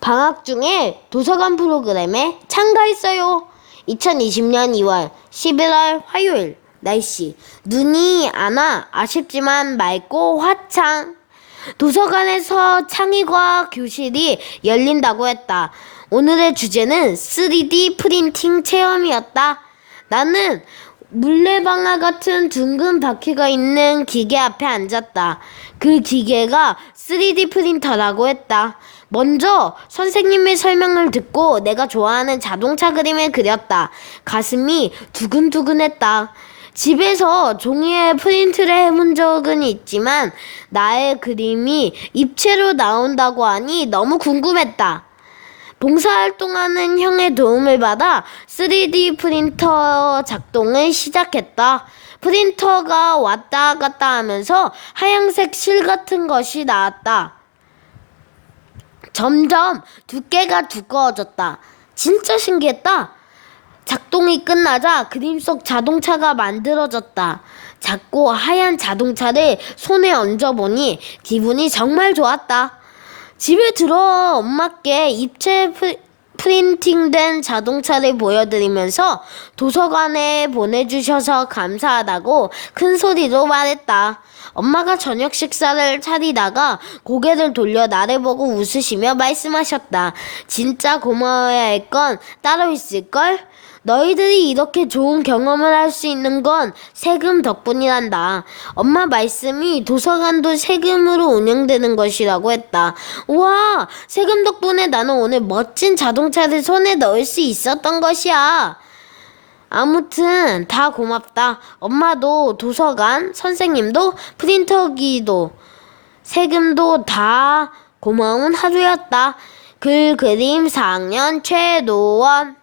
방학 중에 도서관 프로그램에 참가했어요. 2020년 2월 11월 화요일 날씨 눈이 안 와 아쉽지만 맑고 화창 도서관에서 창의과학 교실이 열린다고 했다. 오늘의 주제는 3D 프린팅 체험이었다. 나는 물레방아 같은 둥근 바퀴가 있는 기계 앞에 앉았다. 그 기계가 3D 프린터라고 했다. 먼저 선생님의 설명을 듣고 내가 좋아하는 자동차 그림을 그렸다. 가슴이 두근두근했다. 집에서 종이에 프린트를 해본 적은 있지만 나의 그림이 입체로 나온다고 하니 너무 궁금했다. 봉사활동하는 형의 도움을 받아 3D 프린터 작동을 시작했다. 프린터가 왔다 갔다 하면서 하얀색 실 같은 것이 나왔다. 점점 두께가 두꺼워졌다. 진짜 신기했다. 작동이 끝나자 그림 속 자동차가 만들어졌다. 작고 하얀 자동차를 손에 얹어보니 기분이 정말 좋았다. 집에 들어 엄마께 입체 프, 프린팅된 자동차를 보여드리면서 도서관에 보내주셔서 감사하다고 큰 소리로 말했다. 엄마가 저녁 식사를 차리다가 고개를 돌려 나를 보고 웃으시며 말씀하셨다. 진짜 고마워야 할 건 따로 있을걸? 너희들이 이렇게 좋은 경험을 할 수 있는 건 세금 덕분이란다. 엄마 말씀이 도서관도 세금으로 운영되는 것이라고 했다. 우와, 세금 덕분에 나는 오늘 멋진 자동차를 손에 넣을 수 있었던 것이야. 아무튼 다 고맙다. 엄마도 도서관, 선생님도 프린터기도 세금도 다 고마운 하루였다. 글 그림 4학년 최노원